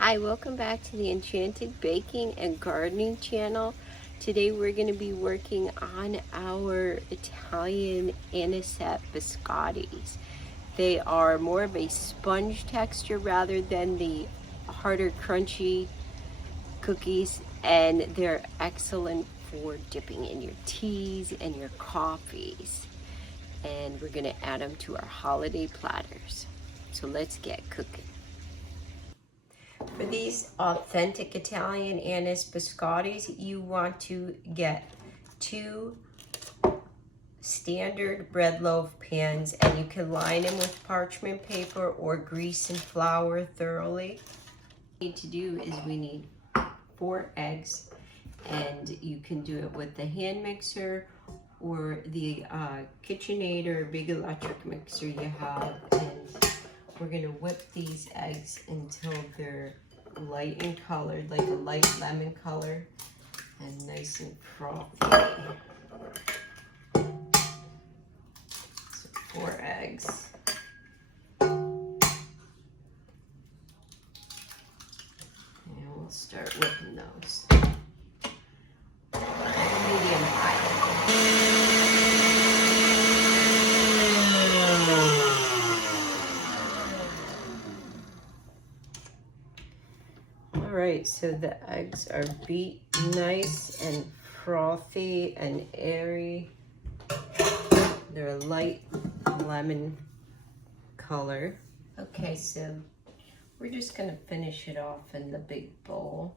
Hi, welcome back to the Enchanted Baking and Gardening channel. Today we're going to be working on our Italian anisette biscottis. They are more of a sponge texture rather than the harder crunchy cookies, and they're excellent for dipping in your teas and your coffees. And we're going to add them to our holiday platters. So let's get cooking. For these authentic Italian anise biscottis, you want to get 2 standard bread loaf pans, and you can line them with parchment paper or grease and flour thoroughly. What we need to do is we need 4 eggs, and you can do it with the hand mixer or the KitchenAid or big electric mixer you have. And we're gonna whip these eggs until they're light in color, like a light lemon color, and nice and frothy. So 4 eggs. And we'll start whipping those. Medium high. Alright, so the eggs are beat nice and frothy and airy. They're a light lemon color. Okay, so we're just going to finish it off in the big bowl.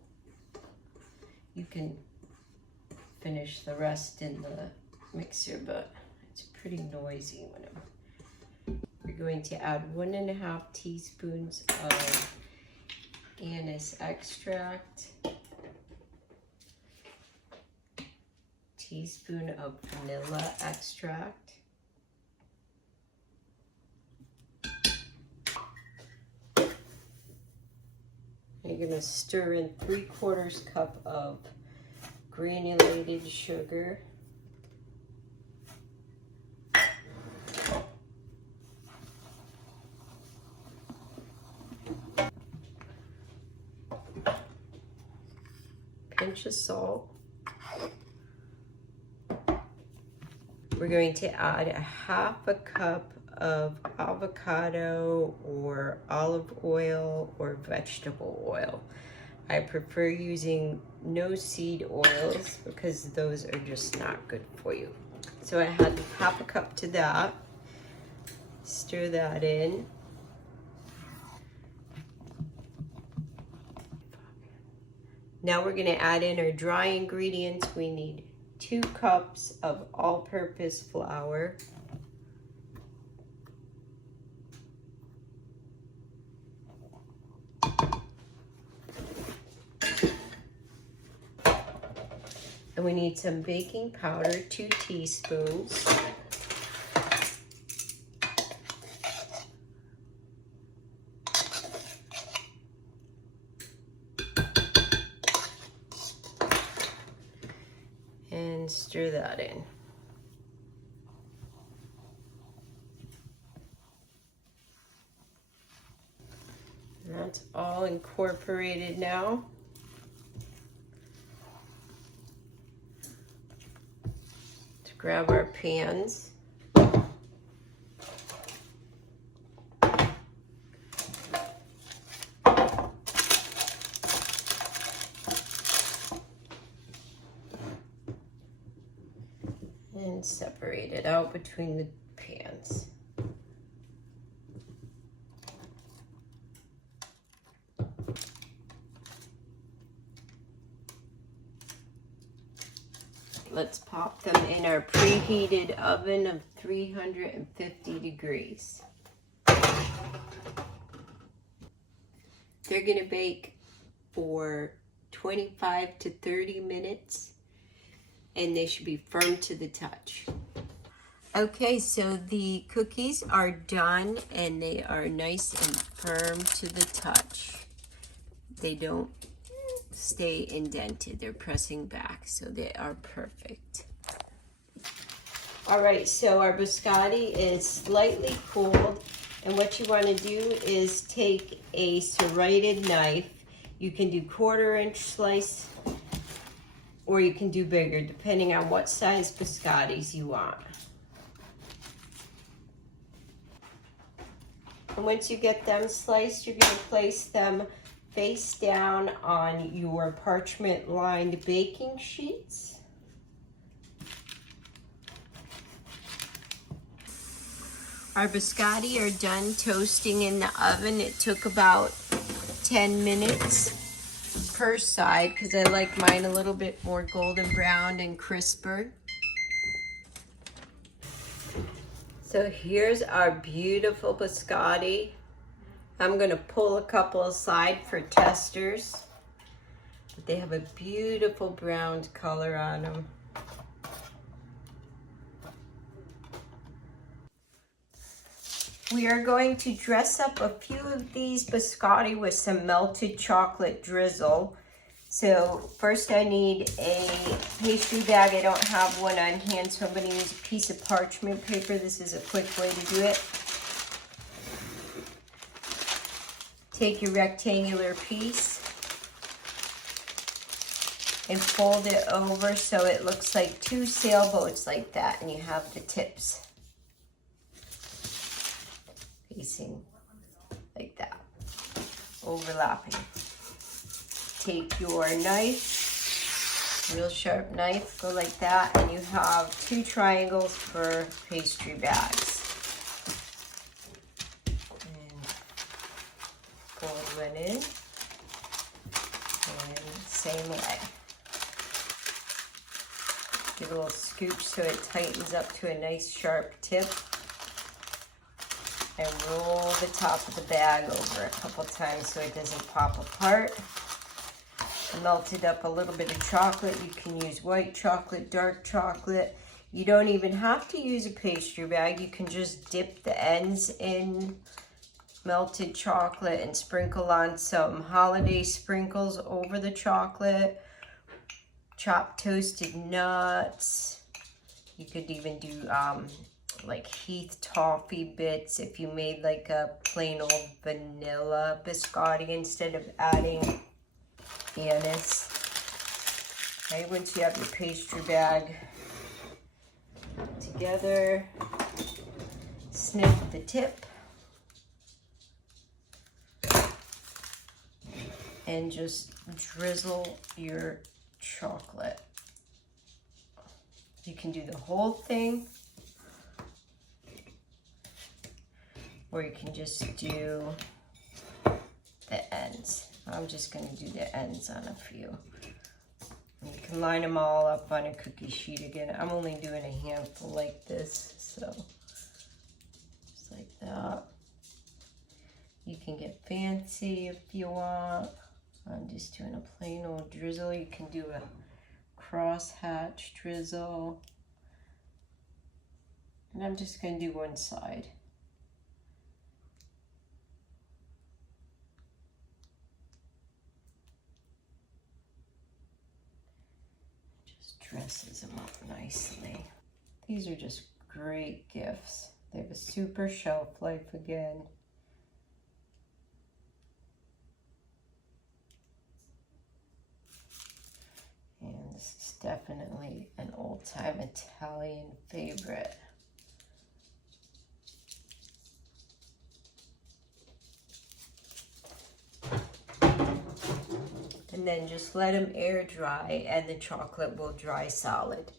You can finish the rest in the mixer, but it's pretty noisy when we're going to add 1.5 teaspoons of anise extract, teaspoon of vanilla extract, you're going to stir in 3/4 cup of granulated sugar, pinch of salt. We're going to add 1/2 cup of avocado or olive oil or vegetable oil. I prefer using no seed oils because those are just not good for you. So I add 1/2 cup to that. Stir that in. Now we're going to add in our dry ingredients. We need 2 cups of all-purpose flour, and we need some baking powder, 2 teaspoons. And stir that in. And that's all incorporated now. To grab our pans. And separate it out between the pans. Let's pop them in our preheated oven of 350 degrees. They're going to bake for 25 to 30 minutes. And they should be firm to the touch. Okay, so the cookies are done and they are nice and firm to the touch. They don't stay indented, they're pressing back, so they are perfect. All right, so our biscotti is slightly cooled, and what you want to do is take a serrated knife You can do 1/4 inch slice, or you can do bigger, depending on what size biscottis you want. And once you get them sliced, you're going to place them face down on your parchment-lined baking sheets. Our biscotti are done toasting in the oven. It took about 10 minutes per side because I like mine a little bit more golden brown and crisper. So here's our beautiful biscotti. I'm gonna pull a couple aside for testers, but they have a beautiful browned color on them. We are going to dress up a few of these biscotti with some melted chocolate drizzle. So first I need a pastry bag. I don't have one on hand, so I'm going to use a piece of parchment paper. This is a quick way to do it. Take your rectangular piece and fold it over so it looks like 2 sailboats like that, and you have the tips facing like that, overlapping. Take your knife, real sharp knife, go like that, and you have 2 triangles for pastry bags. And fold one in, and same way. Give a little scoop so it tightens up to a nice sharp tip. And roll the top of the bag over a couple times so it doesn't pop apart. Melted up a little bit of chocolate. You can use white chocolate, dark chocolate. You don't even have to use a pastry bag. You can just dip the ends in melted chocolate and sprinkle on some holiday sprinkles over the chocolate. Chopped toasted nuts. You could even do like Heath toffee bits if you made like a plain old vanilla biscotti instead of adding anise. Okay, once you have your pastry bag together, snip the tip and just drizzle your chocolate. You can do the whole thing, or you can just do the ends. I'm just going to do the ends on a few. You can line them all up on a cookie sheet again. I'm only doing a handful like this, so just like that. You can get fancy if you want. I'm just doing a plain old drizzle. You can do a crosshatch drizzle. And I'm just going to do one side. Dresses them up nicely. These are just great gifts. They have a super shelf life again. And this is definitely an old-time Italian favorite. And then just let them air dry and the chocolate will dry solid.